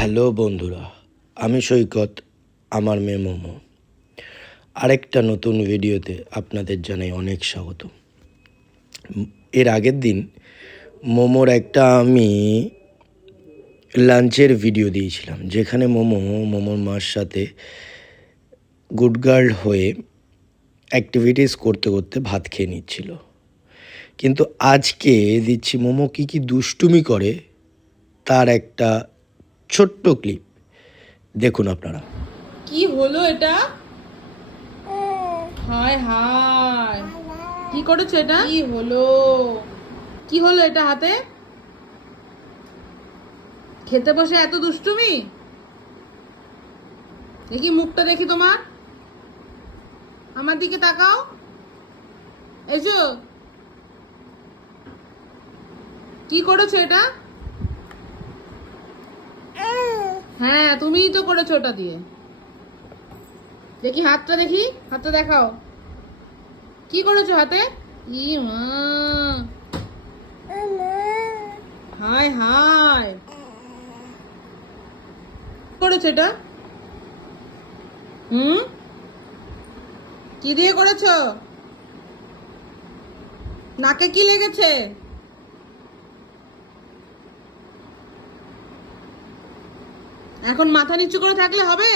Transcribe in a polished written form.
Hello বন্ধুরা, আমি সৈকত, আমার মেয়ে মোমো। আরেকটা নতুন ভিডিওতে আপনাদের জানাই অনেক স্বাগত। এর আগের দিন মোমোর একটা আমি লাঞ্চের ভিডিও দিয়েছিলাম, যেখানে মোমোর মার সাথে গুড গার্ল হয়ে অ্যাক্টিভিটিস করতে করতে ভাত খেয়ে নিচ্ছিল। কিন্তু আজকে দিচ্ছি মোমো কী দুষ্টুমি করে তার একটা ছোট্ট ক্লিপ দেখুন আপনারা। কি হলো এটা? হায় হায়, কি করেছো এটা? কি হলো? কি হলো এটা হাতে? খেতে বসে এত দুষ্টুমি? দেখি মুখটা দেখি তোমার, আমার দিকে তাকাও। এসো, কি করেছো এটা? হ্যাঁ, তুমিই তো করেছো ওটা দিয়ে। দেখি হাতটা, দেখি হাতটা দেখাও, কি করেছো হাতে? ই মা, হায় হায়, করেছো এটা? কি দিয়ে করেছো? নাকে কি লেগেছে? এখন মাথা নিচু করে থাকলে হবে?